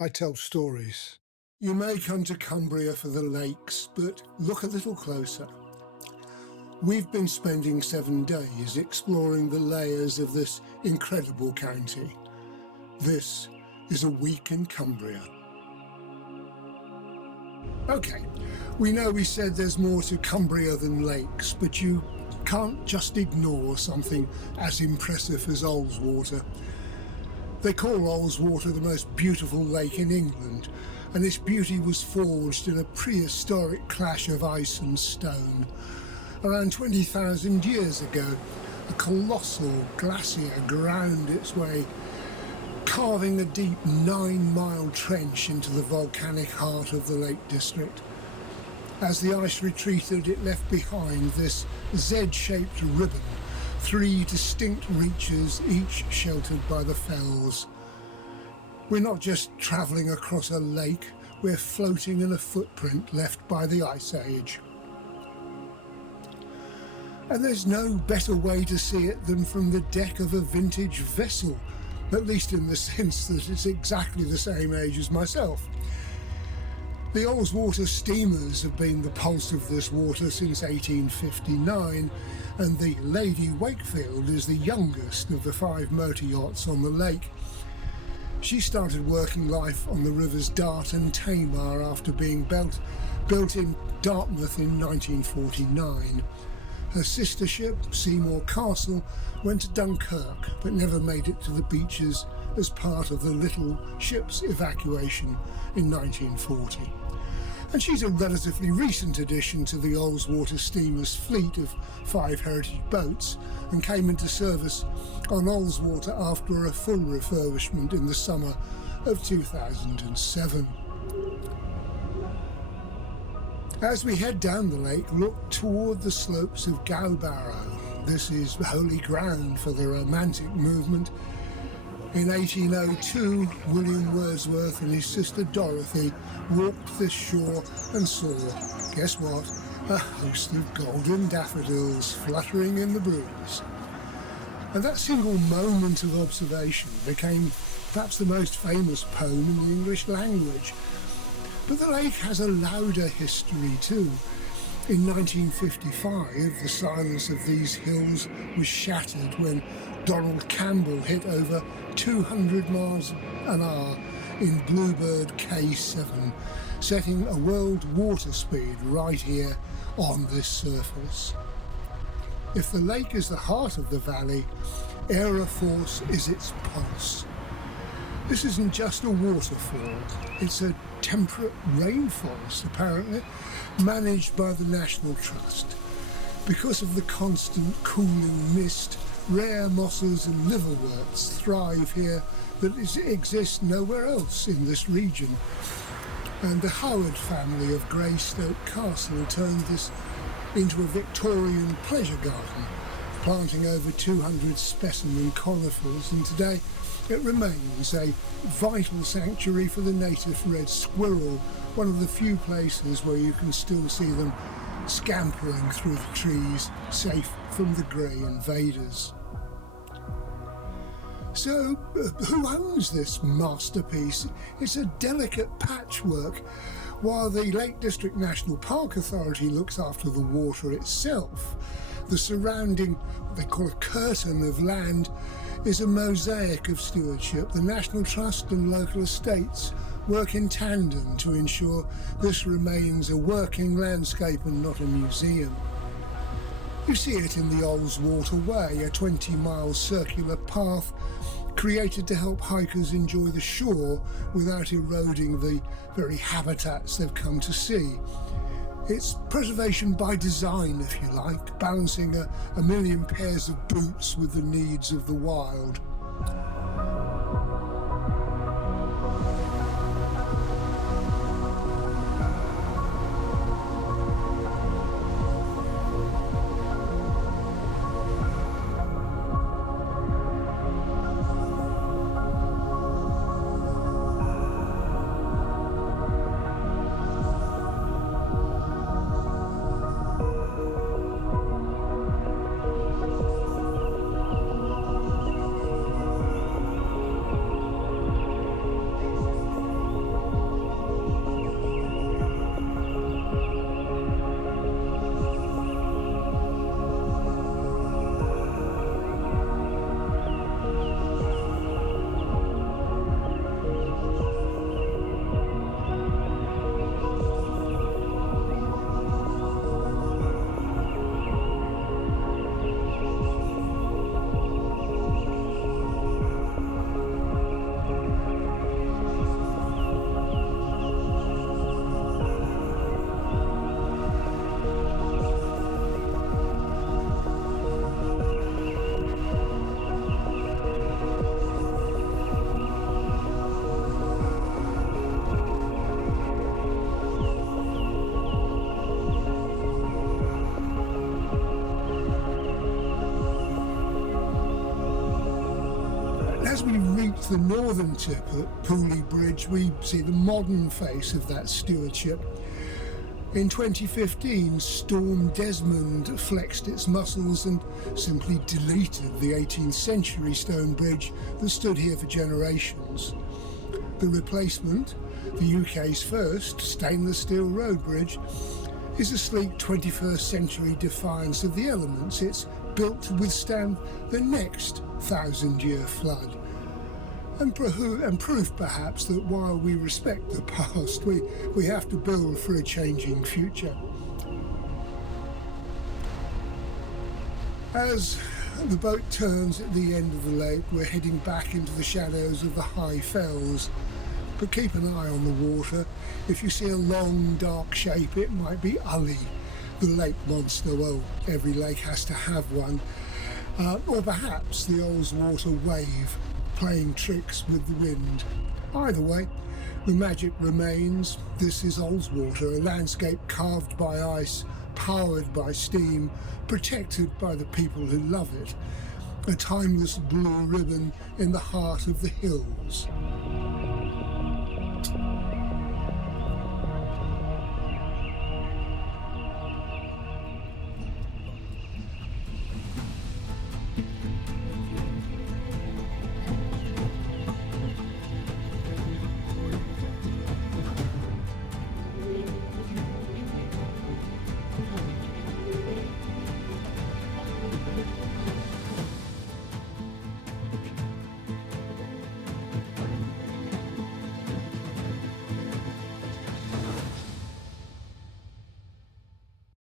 I tell stories. You may come to Cumbria for the lakes, but look a little closer. We've been spending 7 days exploring the layers of this incredible county. This is a week in Cumbria. Okay, we know we said there's more to Cumbria than lakes, but you can't just ignore something as impressive as Ullswater. They call Ullswater the most beautiful lake in England, and its beauty was forged in a prehistoric clash of ice and stone. Around 20,000 years ago, a colossal glacier ground its way, carving a deep 9-mile trench into the volcanic heart of the Lake District. As the ice retreated, it left behind this Z-shaped ribbon, 3 distinct reaches, each sheltered by the fells. We're not just travelling across a lake, we're floating in a footprint left by the Ice Age. And there's no better way to see it than from the deck of a vintage vessel, at least in the sense that it's exactly the same age as myself. The Ullswater steamers have been the pulse of this water since 1859, and the Lady Wakefield is the youngest of the 5 motor yachts on the lake. She started working life on the rivers Dart and Tamar after being built in Dartmouth in 1949. Her sister ship, Seymour Castle, went to Dunkirk but never made it to the beaches as part of the little ship's evacuation in 1940. And she's a relatively recent addition to the Ullswater steamer's fleet of 5 heritage boats and came into service on Ullswater after a full refurbishment in the summer of 2007. As we head down the lake, look toward the slopes of Gowbarrow. This is holy ground for the Romantic movement. In 1802, William Wordsworth and his sister Dorothy walked this shore and saw, guess what, a host of golden daffodils fluttering in the breeze. And that single moment of observation became perhaps the most famous poem in the English language. But the lake has a louder history too. In 1955, the silence of these hills was shattered when Donald Campbell hit over 200 miles an hour in Bluebird K7, setting a world water speed right here on this surface. If the lake is the heart of the valley, Aera Force is its pulse. This isn't just a waterfall, it's a temperate rainforest, apparently, managed by the National Trust. Because of the constant cooling mist, rare mosses and liverworts thrive here that exist nowhere else in this region. And the Howard family of Greystoke Castle turned this into a Victorian pleasure garden, planting over 200 specimen conifers, and today it remains a vital sanctuary for the native red squirrel, one of the few places where you can still see them scampering through the trees, safe from the grey invaders. So, who owns this masterpiece? It's a delicate patchwork. While the Lake District National Park Authority looks after the water itself, the surrounding, what they call a curtain of land, is a mosaic of stewardship. The National Trust and local estates work in tandem to ensure this remains a working landscape and not a museum. You see it in the Ullswater Way, a 20-mile circular path created to help hikers enjoy the shore without eroding the very habitats they've come to see. It's preservation by design, if you like, balancing a million pairs of boots with the needs of the wild. the northern tip at Pooley Bridge, we see the modern face of that stewardship. In 2015, Storm Desmond flexed its muscles and simply deleted the 18th century stone bridge that stood here for generations. The replacement, the UK's first stainless steel road bridge, is a sleek 21st century defiance of the elements. It's built to withstand the next 1,000-year flood. And proof perhaps that while we respect the past, we have to build for a changing future. As the boat turns at the end of the lake, we're heading back into the shadows of the high fells. But keep an eye on the water. If you see a long dark shape, it might be Ully, the lake monster. Well, every lake has to have one. Or perhaps the Ullswater wave, playing tricks with the wind. Either way, the magic remains. This is Ullswater, a landscape carved by ice, powered by steam, protected by the people who love it. A timeless blue ribbon in the heart of the hills.